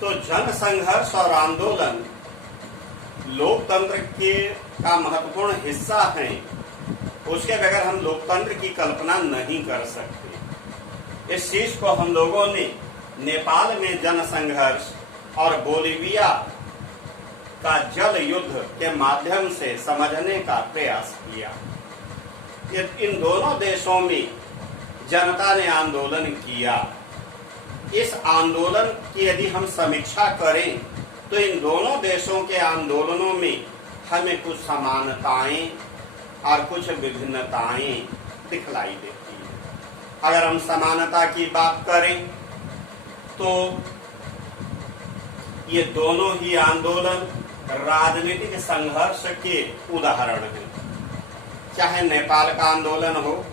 तो जन संघर्ष और आंदोलन लोकतंत्र के का महत्वपूर्ण हिस्सा है। उसके बगैर हम लोकतंत्र की कल्पना नहीं कर सकते। इस चीज को हम लोगों ने नेपाल में जन संघर्ष और बोलीविया का जल युद्ध के माध्यम से समझने का प्रयास किया। इन दोनों देशों में जनता ने आंदोलन किया। इस आंदोलन की यदि हम समीक्षा करें तो इन दोनों देशों के आंदोलनों में हमें कुछ समानताएं और कुछ विभिन्नताएं दिखलाई देती हैं। अगर हम समानता की बात करें तो ये दोनों ही आंदोलन राजनीतिक संघर्ष के उदाहरण हैं। चाहे नेपाल का आंदोलन हो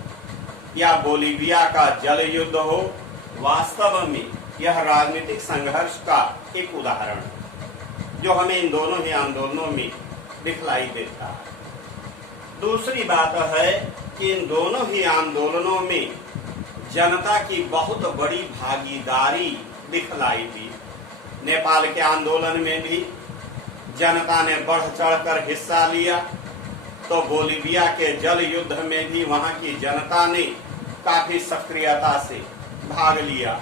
या बोलीविया का जल युद्ध हो, वास्तव में यह राजनीतिक संघर्ष का एक उदाहरण है जो हमें इन दोनों ही आंदोलनों में दिखलाई देता है। दूसरी बात है कि इन दोनों ही आंदोलनों में जनता की बहुत बड़ी भागीदारी दिखलाई दी। नेपाल के आंदोलन में भी जनता ने बढ़ चढ़कर हिस्सा लिया, तो बोलीविया के जल युद्ध में भी वहां की जनता ने काफी सक्रियता से भाग लिया।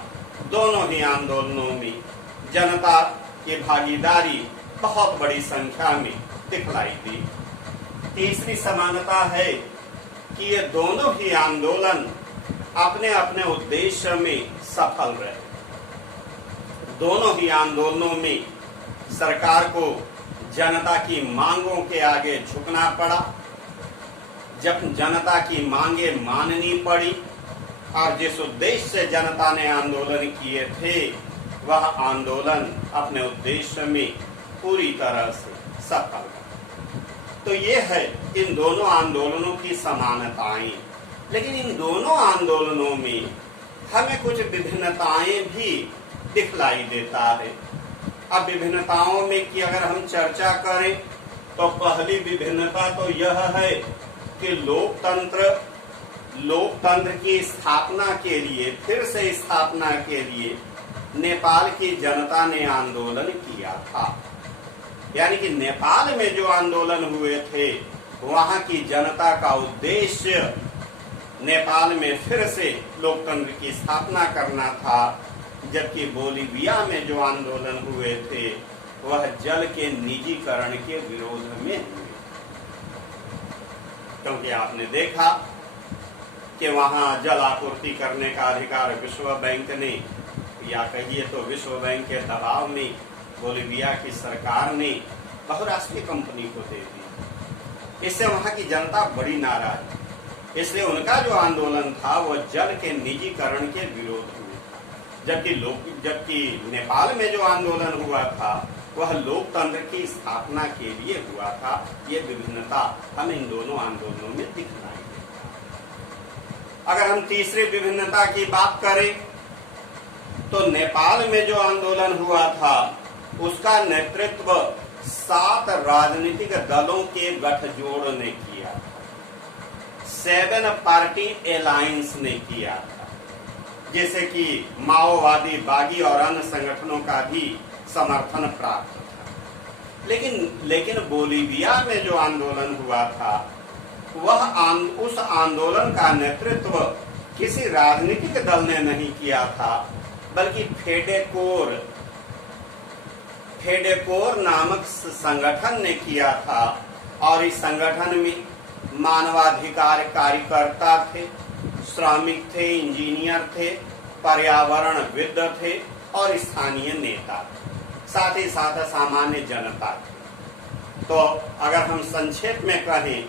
दोनों ही आंदोलनों में जनता की भागीदारी बहुत बड़ी संख्या में दिखलाई दी। तीसरी समानता है कि ये दोनों ही आंदोलन अपने अपने उद्देश्य में सफल रहे। दोनों ही आंदोलनों में सरकार को जनता की मांगों के आगे झुकना पड़ा। जब जनता की मांगे माननी पड़ी और जिस उद्देश्य से जनता ने आंदोलन किए थे वह आंदोलन अपने उद्देश्य में पूरी तरह से सफल रहा। तो ये है इन दोनों आंदोलनों की समानताएं। लेकिन इन दोनों आंदोलनों में हमें कुछ विभिन्नताएं भी दिखलाई देता है। अब विभिन्नताओं में की अगर हम चर्चा करें तो पहली विभिन्नता तो यह है कि लोकतंत्र की स्थापना के लिए, फिर से स्थापना के लिए नेपाल की जनता ने आंदोलन किया था। यानी कि नेपाल में जो आंदोलन हुए थे वहां की जनता का उद्देश्य नेपाल में फिर से लोकतंत्र की स्थापना करना था, जबकि बोलीविया में जो आंदोलन हुए थे वह जल के निजीकरण के विरोध में हुए। क्योंकि आपने देखा कि वहां जल आपूर्ति करने का अधिकार विश्व बैंक ने, या कहिए तो विश्व बैंक के दबाव में बोलीविया की सरकार ने बहुराष्ट्रीय कंपनी को दे दी। इससे वहां की जनता बड़ी नाराज। इसलिए उनका जो आंदोलन था वो जल के निजीकरण के विरोध में था। जबकि नेपाल में जो आंदोलन हुआ था वह लोकतंत्र की स्थापना के लिए हुआ था। ये विभिन्नता हमें इन दोनों आंदोलनों में दिखलाई देता है। अगर हम तीसरी विभिन्नता की बात करें तो नेपाल में जो आंदोलन हुआ था उसका नेतृत्व 7 राजनीतिक दलों के गठजोड़ ने किया था। 7 पार्टी अलायंस ने किया था, जैसे कि माओवादी, बागी और अन्य संगठनों का भी समर्थन प्राप्त था। लेकिन बोलीविया में जो आंदोलन हुआ था उस आंदोलन का नेतृत्व किसी राजनीतिक दल ने नहीं किया था, बल्कि फेडेकोर नामक संगठन ने किया था। और इस संगठन में मानवाधिकार कार्यकर्ता थे, श्रमिक थे, इंजीनियर थे, पर्यावरणविद थे और स्थानीय नेता थे, साथ ही साथ सामान्य जनता थे। तो अगर हम संक्षेप में कहें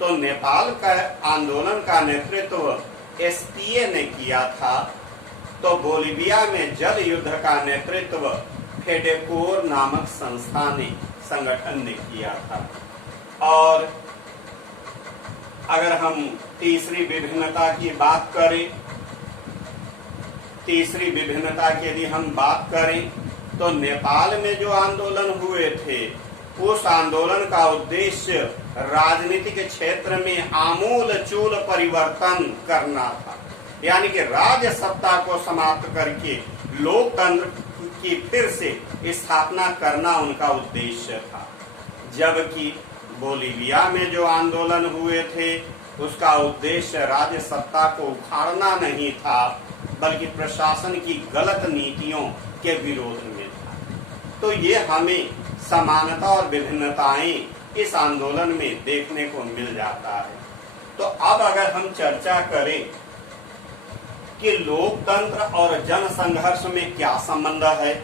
तो नेपाल का आंदोलन का नेतृत्व एसपीए ने किया था, तो बोलीविया में जल युद्ध का नेतृत्व फेडेकोर नामक संगठन ने किया था। और अगर हम तीसरी विभिन्नता की बात करें तो नेपाल में जो आंदोलन हुए थे उस आंदोलन का उद्देश्य राजनीतिक क्षेत्र में आमूलचूल परिवर्तन करना था। यानी कि राज्य सत्ता को समाप्त करके लोकतंत्र की फिर से स्थापना करना उनका उद्देश्य था। जबकि बोलीविया में जो आंदोलन हुए थे उसका उद्देश्य राज्य सत्ता को उखाड़ना नहीं था, बल्कि प्रशासन की गलत नीतियों के विरोध में था। तो ये हमें समानता और विभिन्नताएं इस आंदोलन में देखने को मिल जाता है। तो अब अगर हम चर्चा करें कि लोकतंत्र और जन संघर्ष में क्या संबंध है,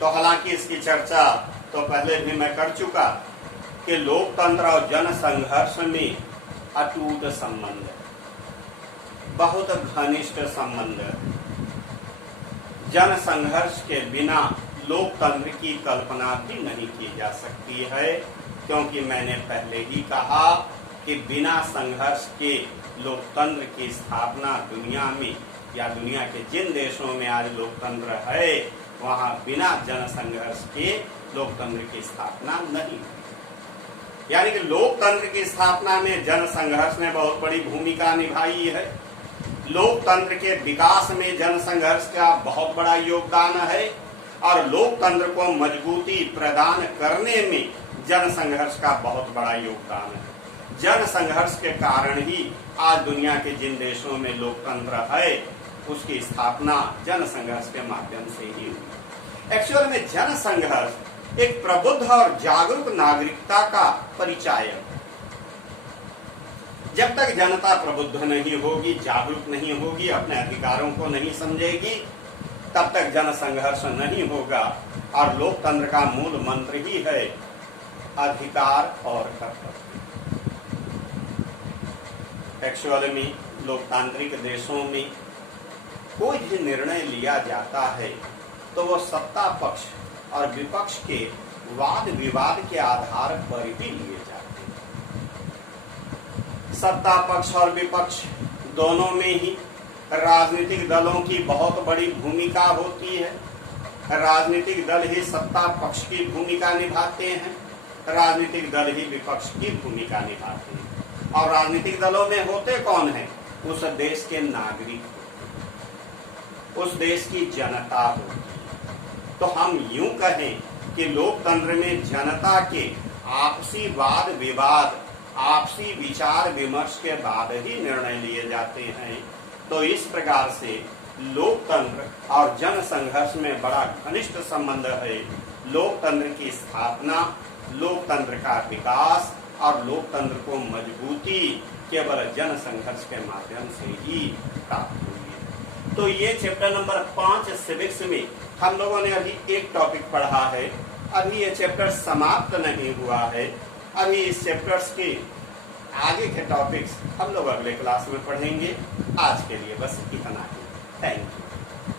तो हालांकि इसकी चर्चा तो पहले भी मैं कर चुका कि लोकतंत्र और जन संघर्ष में अटूट संबंध है, बहुत घनिष्ठ संबंध है। जन संघर्ष के बिना लोकतंत्र की कल्पना भी नहीं की जा सकती है, क्योंकि मैंने पहले ही कहा कि बिना संघर्ष के लोकतंत्र की स्थापना दुनिया में या दुनिया के जिन देशों में आज लोकतंत्र है वहां बिना जन संघर्ष के लोकतंत्र की स्थापना नहीं। यानी कि लोकतंत्र की स्थापना में जन संघर्ष ने बहुत बड़ी भूमिका निभाई है। लोकतंत्र के विकास में जन संघर्ष का बहुत बड़ा योगदान है और लोकतंत्र को मजबूती प्रदान करने में जन संघर्ष का बहुत बड़ा योगदान है। जन संघर्ष के कारण ही आज दुनिया के जिन देशों में लोकतंत्र है उसकी स्थापना जन संघर्ष के माध्यम से ही हुई। एक्चुअल में जन संघर्ष एक प्रबुद्ध और जागरूक नागरिकता का परिचायक है। जब तक जनता प्रबुद्ध नहीं होगी, जागरूक नहीं होगी, अपने अधिकारों को नहीं समझेगी, तब तक जन संघर्ष नहीं होगा। और लोकतंत्र का मूल मंत्र ही है अधिकार और कर्तव्य। एक्चुअल में लोकतांत्रिक देशों में कोई भी निर्णय लिया जाता है तो वो सत्ता पक्ष और विपक्ष के वाद विवाद के आधार पर ही लिए जाते हैं। सत्ता पक्ष और विपक्ष दोनों में ही राजनीतिक दलों की बहुत बड़ी भूमिका होती है। राजनीतिक दल ही सत्ता पक्ष की भूमिका निभाते हैं, राजनीतिक दल ही विपक्ष की भूमिका निभाते हैं। और राजनीतिक दलों में होते कौन है? उस देश के नागरिक, उस देश की जनता होती है। तो हम यूं कहें कि लोकतंत्र में जनता के आपसी वाद विवाद, आपसी विचार विमर्श के बाद ही निर्णय लिए जाते हैं। तो इस प्रकार से लोकतंत्र और जन संघर्ष में बड़ा घनिष्ठ संबंध है। लोकतंत्र की स्थापना, लोकतंत्र का विकास और लोकतंत्र को मजबूती केवल जन संघर्ष के माध्यम से ही प्राप्त हुई है। तो ये चैप्टर नंबर 5 सिविक्स में हम लोगों ने अभी एक टॉपिक पढ़ा है। अभी ये चैप्टर समाप्त नहीं हुआ है। अभी इस चैप्टर्स के आगे के टॉपिक्स हम लोग अगले क्लास में पढ़ेंगे। आज के लिए बस इतना ही। Thank you.